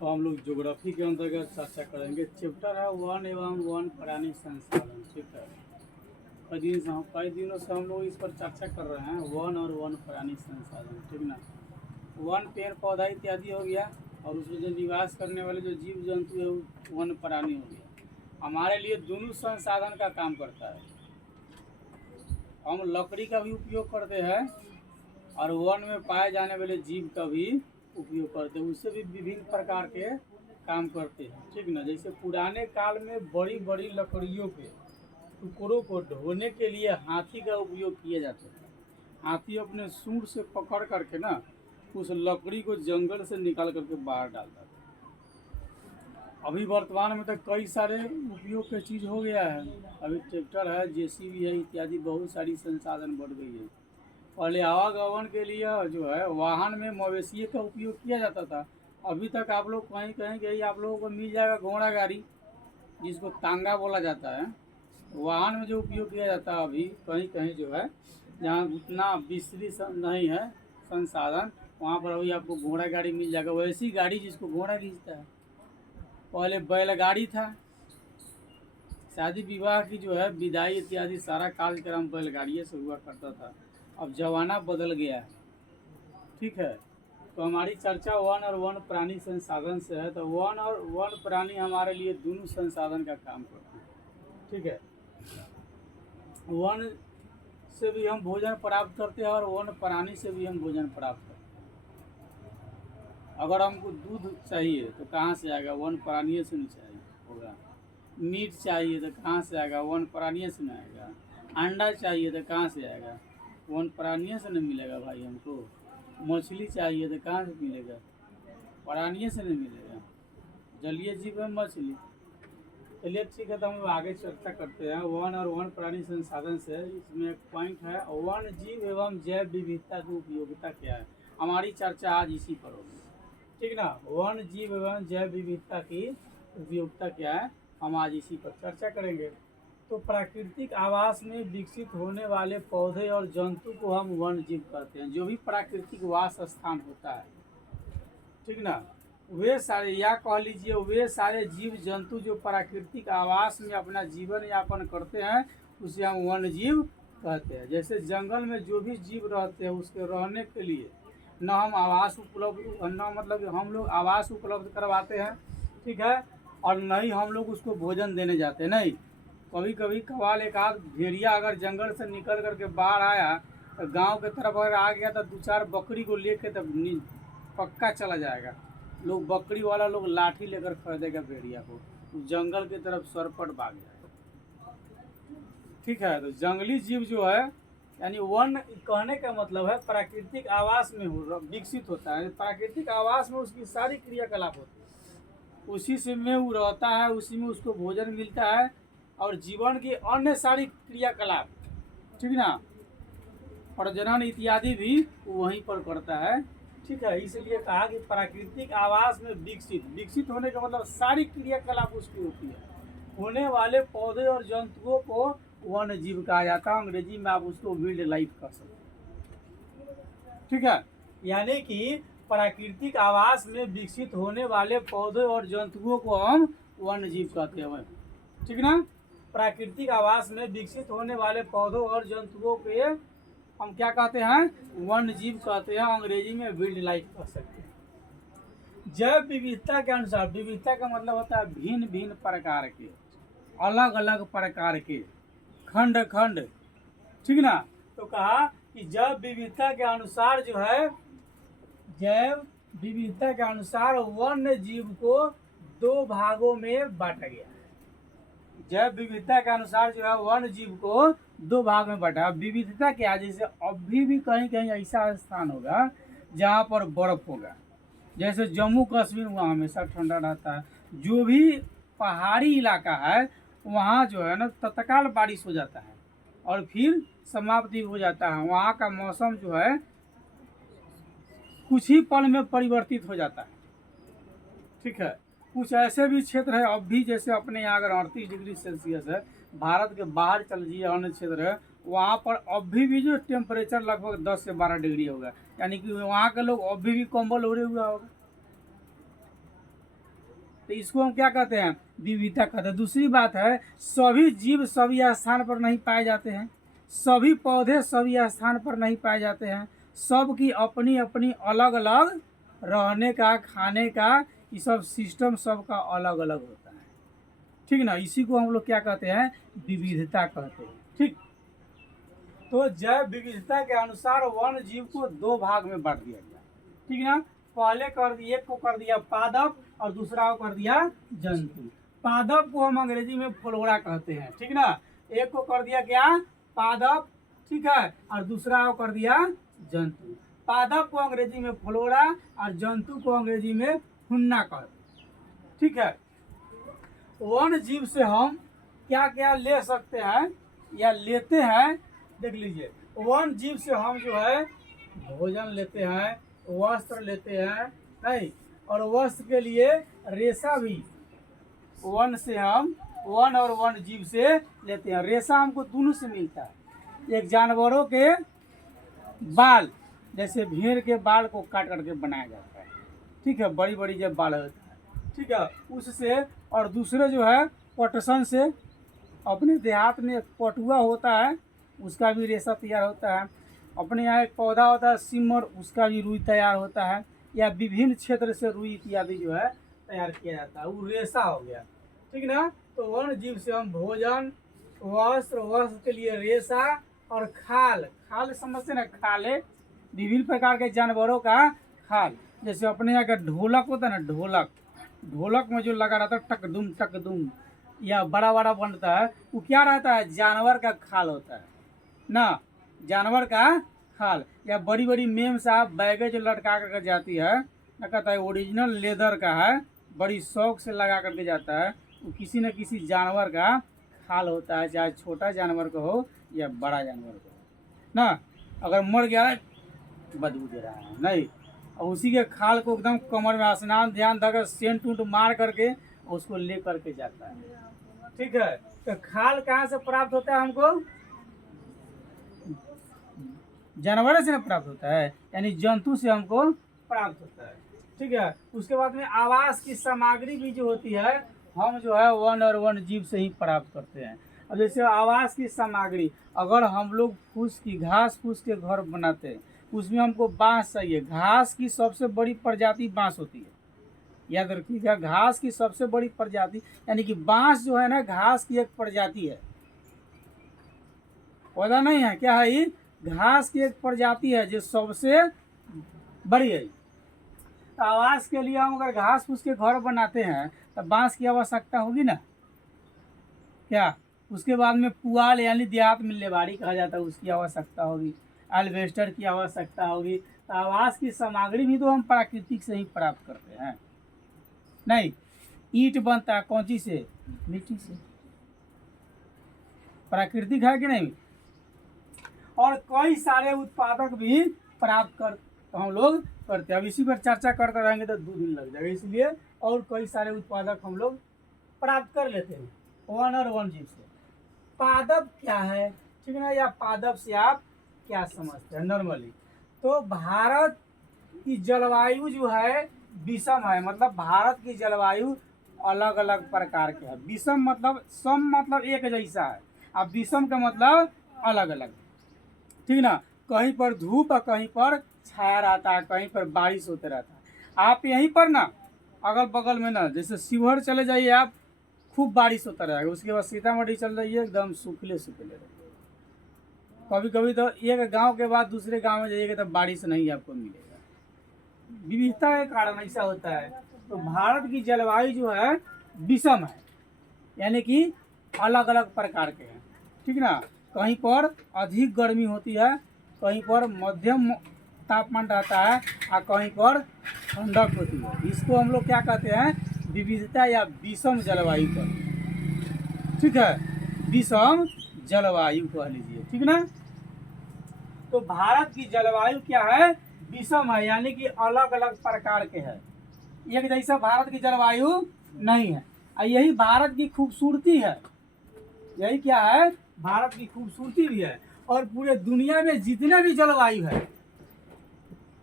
तो हम लोग ज्योग्राफी के अंतर्गत चर्चा करेंगे। चैप्टर है वन एवं वन प्राणी संसाधन। ठीक है, कई दिनों से हम लोग इस पर चर्चा कर रहे हैं, वन और वन प्राणी संसाधन। ठीक ना, वन पेड़ पौधा इत्यादि हो गया, और उसमें जो निवास करने वाले जो जीव जंतु है वो वन प्राणी हो गया। हमारे लिए दोनों संसाधन का काम करता है। हम लकड़ी का भी उपयोग करते हैं और वन में पाए जाने वाले जीव का भी उपयोग करते हैं, उससे भी विभिन्न प्रकार के काम करते हैं। ठीक ना, जैसे पुराने काल में बड़ी बड़ी लकड़ियों के टुकड़ों को ढोने के लिए हाथी का उपयोग किया जाता था। हाथी अपने सूंड से पकड़ करके ना उस लकड़ी को जंगल से निकाल करके बाहर डालता था। अभी वर्तमान में तो कई सारे उपयोग के चीज़ हो गया है। अभी ट्रैक्टर है, जेसीबी है, इत्यादि बहुत सारी संसाधन बढ़ गई है। पहले आवागमन के लिए जो है वाहन में मवेशी का उपयोग किया जाता था। अभी तक आप लोग कहीं कहीं गई आप लोगों को मिल जाएगा घोड़ा गाड़ी, जिसको तांगा बोला जाता है। वाहन में जो उपयोग किया जाता है अभी कहीं कहीं जो है, जहाँ उतना विस्तृत नहीं है संसाधन, वहाँ पर अभी आपको घोड़ा गाड़ी मिल जाएगा। वैसी गाड़ी जिसको घोड़ा खींचता है। पहले बैलगाड़ी था, शादी विवाह की जो है विदाई इत्यादि सारा कार्यक्रम बैलगाड़िए से हुआ करता था। अब जमाना बदल गया है। ठीक है, तो हमारी चर्चा वन और वन प्राणी संसाधन से है। तो वन और वन प्राणी हमारे लिए दोनों संसाधन का काम करते हैं। ठीक है, वन से भी हम भोजन प्राप्त करते हैं और वन प्राणी से भी हम भोजन प्राप्त करते हैं। अगर हमको दूध चाहिए तो कहाँ से आएगा? वन प्राणी से नहीं चाहिए होगा। मीट चाहिए तो कहाँ से आएगा? वन प्राणी से नहीं आएगा। अंडा चाहिए तो कहाँ से आएगा? वन प्राणी से नहीं मिलेगा भाई हमको। मछली चाहिए तो कहाँ से मिलेगा? प्राणी से नहीं मिलेगा। जलीय जीव है मछली। चलिए ठीक है, तो हम आगे चर्चा करते हैं वन और वन प्राणी संसाधन से। इसमें एक पॉइंट है, वन जीव एवं जैव विविधता की उपयोगिता क्या है। हमारी चर्चा आज इसी पर होगी। ठीक ना, वन जीव एवं जैव विविधता की उपयोगिता क्या है, हम आज इसी पर चर्चा करेंगे। तो प्राकृतिक आवास में विकसित होने वाले पौधे और जंतु को हम वन जीव कहते हैं। जो भी प्राकृतिक वास स्थान होता है, ठीक ना, वे सारे, या कह लीजिए वे सारे जीव जंतु जो प्राकृतिक आवास में अपना जीवन यापन करते हैं, उसे हम वन जीव कहते हैं। जैसे जंगल में जो भी जीव रहते हैं उसके रहने के लिए न हम आवास उपलब्ध, न मतलब हम लोग आवास उपलब्ध करवाते हैं, ठीक है, और न ही हम लोग उसको भोजन देने जाते हैं। नहीं, कभी कभी कवाल एक आध भेड़िया अगर जंगल से निकल करके बाहर आया तो गांव के तरफ अगर आ गया तो दो चार बकरी को लेके तब पक्का चला जाएगा। लोग बकरी वाला लोग लाठी लेकर खरीदेगा भेड़िया को, जंगल की तरफ सरपट भाग जाएगा। ठीक है, तो जंगली जीव जो है, यानी वन कहने का मतलब है प्राकृतिक आवास में विकसित होता है। प्राकृतिक आवास में उसकी सारी क्रियाकलाप होती है, उसी से में वो रहता है, उसी में उसको भोजन मिलता है और जीवन की अन्य सारी क्रियाकलाप, ठीक ना, प्रजनन इत्यादि भी वहीं पर करता है। ठीक है, इसलिए कहा कि प्राकृतिक आवास में विकसित होने का मतलब सारी क्रियाकलाप उसकी होती है। होने वाले पौधे और जंतुओं को वन जीव कहा जाता है। अंग्रेजी में आप उसको वाइल्ड लाइफ कह सकते हैं। ठीक है, यानी कि प्राकृतिक आवास में विकसित होने वाले पौधे और जंतुओं को हम वन जीव कहते हैं। ठीक ना, प्राकृतिक आवास में विकसित होने वाले पौधों और जंतुओं के हम क्या कहते हैं? वन जीव कहते हैं। अंग्रेजी में वाइल्ड लाइफ कह सकते हैं। जैव विविधता के अनुसार, विविधता का मतलब होता है भिन्न भिन्न प्रकार के, अलग अलग प्रकार के, खंड खंड, ठीक ना। तो कहा कि जैव विविधता के अनुसार जो है, जैव विविधता के अनुसार वन्य जीव को दो भागों में बांटा गया है। जैव विविधता के अनुसार जो है वन्य जीव को दो भाग में बांटा। विविधता क्या है? जैसे अभी भी कहीं कहीं ऐसा स्थान होगा जहाँ पर बर्फ होगा, जैसे जम्मू कश्मीर, वहाँ हमेशा ठंडा रहता है। जो भी पहाड़ी इलाका है वहाँ जो है ना तत्काल बारिश हो जाता है और फिर समाप्ति हो जाता है। वहाँ का मौसम जो है कुछ ही पल में परिवर्तित हो जाता है। ठीक है, कुछ ऐसे भी क्षेत्र है अब भी, जैसे अपने यहाँ अगर 38 डिग्री सेल्सियस है, भारत के बाहर चल जाइए अन्य क्षेत्र है, वहाँ पर अभी भी जो टेम्परेचर लगभग 10 से 12 डिग्री होगा। यानी कि वहाँ के लोग अभी भी कंबल ओढ़े हुआ होगा। तो इसको हम क्या कहते हैं, विविधता कहते हैं। दूसरी बात है, सभी जीव सभी स्थान पर नहीं पाए जाते हैं, सभी पौधे सभी स्थान पर नहीं पाए जाते हैं, सबकी अपनी अपनी अलग अलग रहने का, खाने का, ये सब सिस्टम सबका अलग अलग होता है, ठीक ना। इसी को हम लोग क्या कहते हैं, विविधता कहते हैं, ठीक। तो जैव विविधता के अनुसार वन जीव को दो भाग में बांट दिया गया, ठीक ना। पहले कर दिए, एक को कर दिया पादप और दूसरा को कर दिया जंतु। पादप को हम अंग्रेजी में फ्लोरा कहते हैं, ठीक ना। एक को कर दिया क्या, पादप, ठीक है, और दूसरा को कर दिया जंतु। पादप को अंग्रेजी में फ्लोरा और जंतु को अंग्रेजी में फुन्ना कहते हैं, ठीक है। वन जीव से हम क्या क्या ले सकते हैं या लेते हैं, देख लीजिए। वन जीव से हम जो है भोजन लेते हैं, वस्त्र लेते हैं, नहीं, और वस्त्र के लिए रेशा भी वन से हम, वन और वन जीव से लेते हैं। रेशा हमको दोनों से मिलता है। एक जानवरों के बाल, जैसे भेड़ के बाल को काट करके बनाया जाता है, ठीक है, बड़ी बड़ी जब बाल होता है, ठीक है, उससे। और दूसरे जो है पटसन से, अपने देहात में एक पटुआ होता है, उसका भी रेशा तैयार होता है। अपने यहाँ एक पौधा होता है सिमर, उसका भी रुई तैयार होता है। या विभिन्न क्षेत्र से रुई इत्यादि जो है तैयार किया जाता है, वो रेशा हो गया, ठीक ना। तो वन जीव से हम भोजन, वस्त्र, वस्त्र के लिए रेशा और खाल, खाल समझते ना, खाले विभिन्न प्रकार के जानवरों का खाल। जैसे अपने यहाँ का ढोलक होता है ना, ढोलक, ढोलक में जो लगा रहता है टक दुम या बड़ा बड़ा बनता है, वो क्या रहता है, जानवर का खाल होता है ना, जानवर का खाल। या बड़ी बड़ी मेम साहब बैगे जो लटका करके जाती है ना, कहता है ओरिजिनल लेदर का है, बड़ी शौक से लगा करके जाता है, वो किसी न किसी जानवर का खाल होता है, चाहे छोटा जानवर का हो या बड़ा जानवर का हो ना। अगर मर गया बदबू दे रहा है नहीं, और उसी के खाल को एकदम कमर में स्नान ध्यान देकर सेंट उंट मार करके उसको ले करके जाता है, ठीक है। तो खाल कहाँ से प्राप्त होता है हमको, जानवर से ना प्राप्त होता है, यानी जंतु से हमको प्राप्त होता है, ठीक है। उसके बाद में आवास की सामग्री भी जो होती है, हम जो है वन और वन जीव से ही प्राप्त करते हैं। अब जैसे आवास की सामग्री, अगर हम लोग फूस की, घास फूस के घर बनाते हैं, उसमें हमको बांस चाहिए। घास की सबसे बड़ी प्रजाति बांस होती है, याद रखिएगा, घास की सबसे बड़ी प्रजाति, यानी कि बांस जो है ना, घास की एक प्रजाति है, पौधा नहीं है, क्या है, ये घास की एक प्रजाति है जो सबसे बड़ी है। तो आवास के लिए हम अगर घास फूस के घर बनाते हैं तो बांस की आवश्यकता होगी ना, क्या। उसके बाद में पुआल, यानी देहात में लेबाड़ी कहा जाता है, उसकी आवश्यकता होगी। एल्वेस्टर की आवश्यकता होगी। तो आवास की सामग्री भी तो हम प्राकृतिक से ही प्राप्त करते हैं, नहीं। ईंट बनता है कौन चीज से, मिट्टी से, प्राकृतिक है कि नहीं। और कई सारे उत्पादक भी प्राप्त कर हम लोग करते हैं। अब इसी पर चर्चा करते रहेंगे तो 2 दिन लग जाएगा, इसलिए और कई सारे उत्पादक हम लोग प्राप्त कर लेते हैं वन और वन जीव से। पादप क्या है, ठीक है ना, या पादप से आप क्या समझते हैं नॉर्मली। तो भारत की जलवायु जो है विषम है, मतलब भारत की जलवायु अलग अलग प्रकार के है। विषम मतलब, सम मतलब एक जैसा है, अब विषम का मतलब अलग अलग, ठीक ना। कहीं पर धूप और कहीं पर छाया रहता है, कहीं पर बारिश होते रहता है। आप यहीं पर ना अगल बगल में ना, जैसे शिवहर चले जाइए आप, खूब बारिश होता रहेगा। उसके बाद सीतामढ़ी चल जाइए, एकदम सूखले सूखले रहेगा। कभी कभी तो एक गांव के बाद दूसरे गांव में जाइएगा तो बारिश नहीं आपको मिलेगा। विविधता के कारण ऐसा होता है। तो भारत की जलवायु जो है विषम है, यानी कि अलग अलग प्रकार के हैं, ठीक ना। कहीं पर अधिक गर्मी होती है, कहीं पर मध्यम तापमान रहता है, और कहीं पर ठंडक होती है। इसको हम लोग क्या कहते हैं, विविधता या विषम जलवायु कहते, ठीक है, विषम जलवायु कह लीजिए, ठीक ना। तो भारत की जलवायु क्या है, विषम है, यानी कि अलग अलग प्रकार के है। एक जैसा भारत की जलवायु नहीं है, और यही भारत की खूबसूरती है। यही क्या है, भारत की खूबसूरती भी है। और पूरे दुनिया में जितने भी जलवायु है,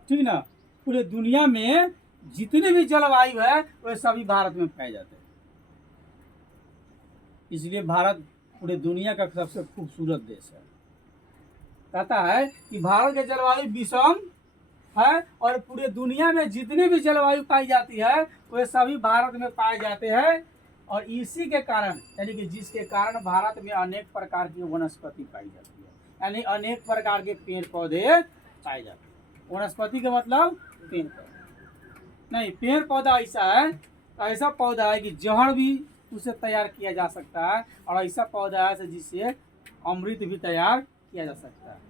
ठीक ना, पूरे दुनिया में जितने भी जलवायु है वे सभी भारत में पाए जाते हैं। इसलिए भारत पूरे दुनिया का सबसे खूबसूरत देश है। कहता है कि भारत के जलवायु विषम है और पूरे दुनिया में जितने भी जलवायु पाई जाती है वे सभी भारत में पाए जाते हैं। और इसी के कारण यानी कि जिसके कारण भारत में अनेक प्रकार की वनस्पति पाई जाती है, यानी अनेक प्रकार के पेड़ पौधे पाए जाते हैं। वनस्पति का मतलब पेड़ पौधा नहीं, पेड़ पौधा ऐसा है, ऐसा पौधा है कि जहर भी उसे तैयार किया जा सकता है और ऐसा पौधा है जिससे अमृत भी तैयार किया जा सकता है।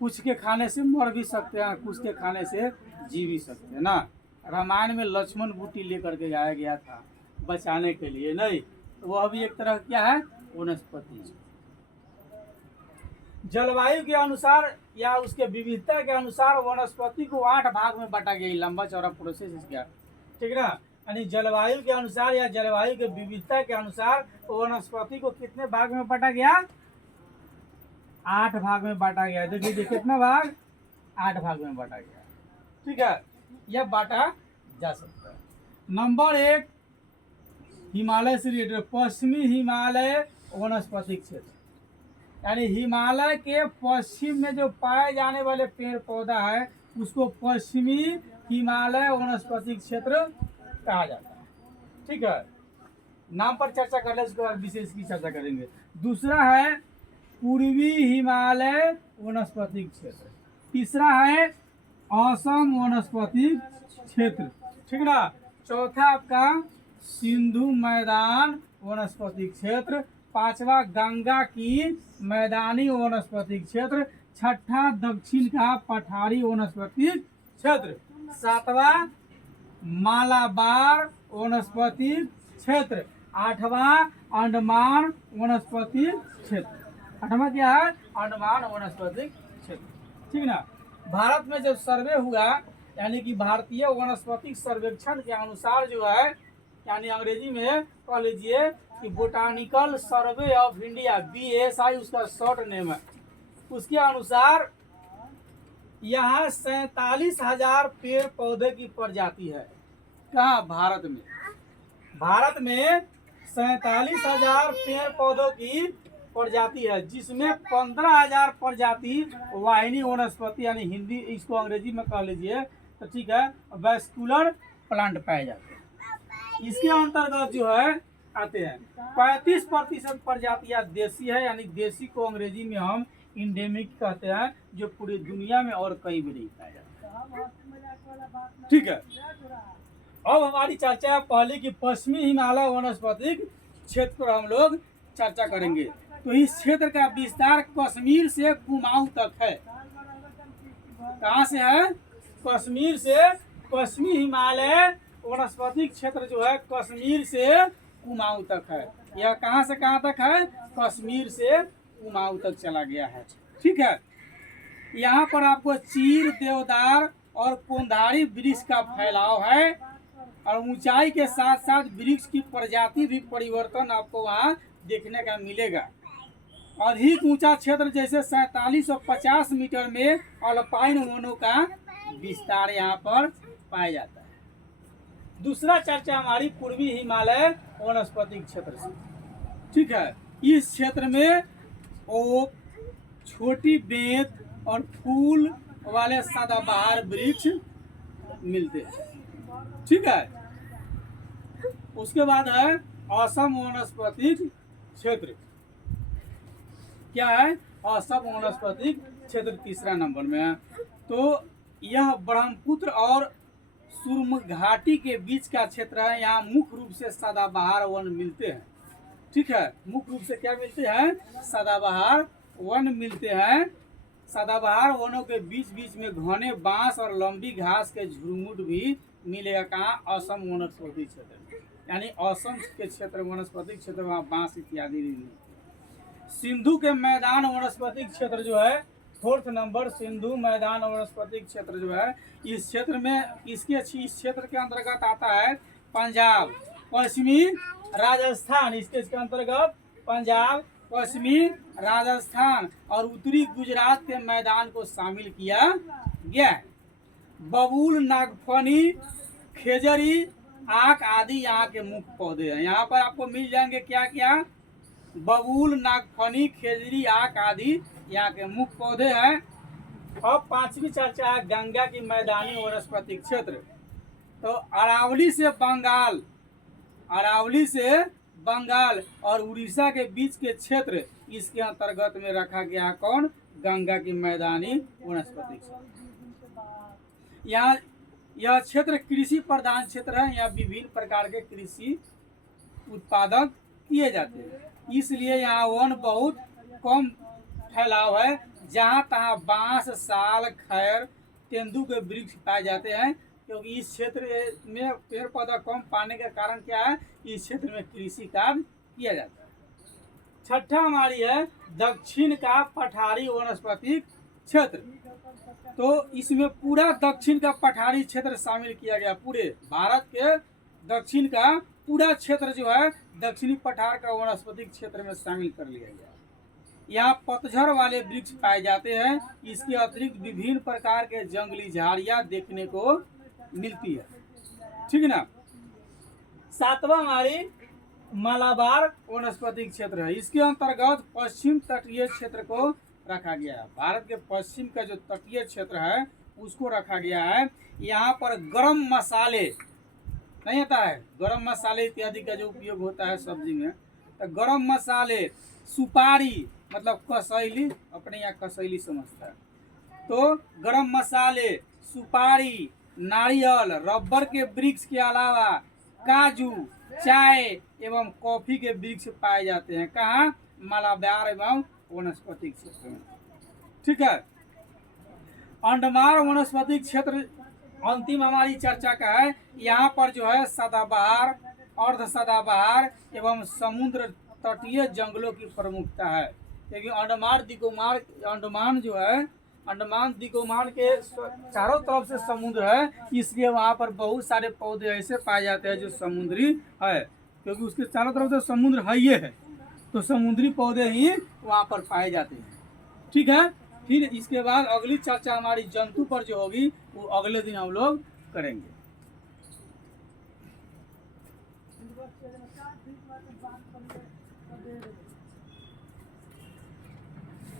कुछ के खाने से मर भी सकते हैं, कुछ के खाने से जी भी सकते हैं ना। रामायण में लक्ष्मण बूटी लेकर के आया गया था बचाने के लिए, नहीं तो वह भी एक तरह क्या है, वनस्पति। जलवायु के अनुसार या उसके विविधता के अनुसार वनस्पति को 8 भाग में बांटा गया। लंबा चौड़ा प्रोसेस इसका, ठीक ना। यानी जलवायु के अनुसार या जलवायु के विविधता के अनुसार वनस्पति को कितने भाग में बांटा गया, 8 भाग में बांटा गया। देखिए कितना भाग, 8 भाग में बांटा गया, ठीक है। यह बांटा जा सकता है। नंबर 1 हिमालय से रिलेटेड पश्चिमी हिमालय वनस्पति क्षेत्र, यानी हिमालय के पश्चिम में जो पाए जाने वाले पेड़ पौधा है उसको पश्चिमी हिमालय वनस्पति क्षेत्र कहा जाता है, ठीक है। नाम पर चर्चा कर ले, उसके बाद विशेष की चर्चा करेंगे। दूसरा है पूर्वी हिमालय वनस्पति क्षेत्र। तीसरा है असम वनस्पति क्षेत्र, ठीक ना। चौथा आपका सिंधु मैदान वनस्पति क्षेत्र। 5वां गंगा की मैदानी वनस्पति क्षेत्र। 6ठा दक्षिण का पठारी वनस्पति क्षेत्र। 7वां मालाबार वनस्पति क्षेत्र। 8वां अंडमान वनस्पति क्षेत्र। 8वां क्या है, अंडमान वनस्पति क्षेत्र, ठीक ना। भारत में जब सर्वे हुआ, यानी कि भारतीय वनस्पति सर्वेक्षण के अनुसार जो है, यानी अंग्रेजी में कह लीजिए कि botanical survey of India, BSI उसका शॉर्ट नेम है, उसके अनुसार यहाँ 47,000 पेड़ पौधे की प्रजाति है। कहाँ, भारत में। भारत में 47,000 पेड़ पौधों की प्रजाति है, जिसमें 15,000 प्रजाति वाहिनी वनस्पति, यानी हिंदी इसको अंग्रेजी में कह लीजिए तो ठीक है, वैस्कुलर प्लांट पाए जाते हैं। इसके अंतर्गत जो है आते हैं 35% प्रजातियां देसी है, यानी देसी को अंग्रेजी में हम इंडेमिक कहते हैं, जो पूरी दुनिया में और कहीं भी नहीं पाया जाता, ठीक है। अब हमारी चर्चा पहले की पश्चिमी हिमालय वनस्पति क्षेत्र पर हम लोग चर्चा करेंगे। तो इस क्षेत्र का विस्तार कश्मीर से कुमाऊं तक है। कहाँ से है, कश्मीर से। पश्चिमी हिमालय वनस्पति क्षेत्र जो है कश्मीर से कुमाऊं तक है। यह कहाँ से कहाँ तक है, कश्मीर से कुमाऊं तक चला गया है, ठीक है। यहाँ पर आपको चीर, देवदार और कोंधारी वृक्ष का फैलाव है और ऊंचाई के साथ साथ वृक्ष की प्रजाति भी परिवर्तन आपको वहाँ देखने का मिलेगा। अधिक ऊंचा क्षेत्र जैसे 4750 मीटर में अल्पाइन वनों का विस्तार यहाँ पर पाया जाता है। दूसरा चर्चा हमारी पूर्वी हिमालय वनस्पति क्षेत्र से, ठीक है। इस क्षेत्र में ओक, छोटी बेंत और फूल वाले सदाबहार वृक्ष मिलते हैं, ठीक है। उसके बाद है असम वनस्पति क्षेत्र। क्या है, असम वनस्पति क्षेत्र तीसरा नंबर में है। तो यह ब्रह्मपुत्र और सुरम घाटी के बीच का क्षेत्र है। यहाँ मुख्य रूप से सदाबहार वन मिलते हैं, ठीक है। मुख्य रूप से क्या मिलते हैं, सदाबहार वन मिलते हैं। सदाबहार वनों के बीच बीच में घने बांस और लंबी घास के झुरमुट भी मिलेगा। कहाँ, असम वनस्पति क्षेत्र, यानी असम के क्षेत्र वनस्पति क्षेत्र, वहाँ बांस इत्यादि भी मिलते हैं। सिंधु के मैदान वनस्पति क्षेत्र जो है 4th नंबर, सिंधु मैदान वनस्पति क्षेत्र जो है, इस क्षेत्र में इस क्षेत्र के अंतर्गत आता है पंजाब, पश्चिमी राजस्थान, इसके अंतर्गत पंजाब, पश्चिमी राजस्थान और उत्तरी गुजरात के मैदान को शामिल किया गया है। बबूल, नागफनी, खेजरी, आक आदि यहाँ के मुख्य पौधे हैं। यहाँ पर आपको मिल जाएंगे क्या क्या? बबूल, नागफनी, खेजरी, आक आदि यहाँ के मुख्य पौधे हैं। अब पांचवी चर्चा है गंगा की मैदानी वनस्पति क्षेत्र। तो अरावली से बंगाल, अरावली से बंगाल और उड़ीसा के बीच के क्षेत्र इसके अंतर्गत में रखा गया। कौन? गंगा की मैदानी वनस्पति क्षेत्र। यहाँ यह क्षेत्र कृषि प्रधान क्षेत्र है। यहाँ विभिन्न प्रकार के कृषि उत्पादक किए जाते हैं, इसलिए यहाँ वन बहुत कम फैलाव है। जहाँ तहाँ बांस, साल, खैर, तेंदू के वृक्ष पाए जाते हैं, क्योंकि इस क्षेत्र में पेड़ पौधा कम पाने के कारण क्या है, इस क्षेत्र में कृषि कार्य किया जाता है। छठा हमारी है दक्षिण का पठारी वनस्पति क्षेत्र। तो इसमें पूरा दक्षिण का पठारी क्षेत्र शामिल किया गया। पूरे भारत के दक्षिण का पूरा क्षेत्र जो है दक्षिणी पठार का वनस्पति क्षेत्र में शामिल कर लिया गया। यहाँ पतझड़ वाले वृक्ष पाए जाते हैं। इसके अतिरिक्त विभिन्न प्रकार के जंगली झाड़ियाँ देखने को मिलती है। ठीक है ना। सातवां हमारी मालाबार वनस्पति क्षेत्र है। इसके अंतर्गत पश्चिम तटीय क्षेत्र को रखा गया है। भारत के पश्चिम का जो तटीय क्षेत्र है उसको रखा गया है। यहाँ पर गरम मसाले नहीं आता है, गरम मसाले इत्यादि का जो उपयोग होता है सब्जी में, तो गरम मसाले, सुपारी मतलब कसैली, अपने यहाँ कसैली समझता है, तो गरम मसाले, सुपारी, नारियल, रबर के वृक्ष के अलावा काजू, चाय एवं कॉफी के वृक्ष पाए जाते हैं। कहाँ? मालाबार एवं वनस्पति क्षेत्र में। ठीक है। अंडमान वनस्पति क्षेत्र अंतिम हमारी चर्चा का है। यहाँ पर जो है सदाबहार, अर्ध सदाबहार एवं समुद्र तटीय जंगलों की प्रमुखता है, क्योंकि अंडमान जो है, अंडमान द्वीपकल्प के चारों तरफ से समुद्र है, इसलिए वहाँ पर बहुत सारे पौधे ऐसे पाए जाते हैं जो समुद्री है, क्योंकि उसके चारों तरफ से समुद्र है ये है, तो समुद्री पौधे ही वहाँ पर पाए जाते हैं। ठीक है। फिर इसके बाद अगली चर्चा हमारी जंतु पर जो होगी वो अगले दिन हम लोग करेंगे।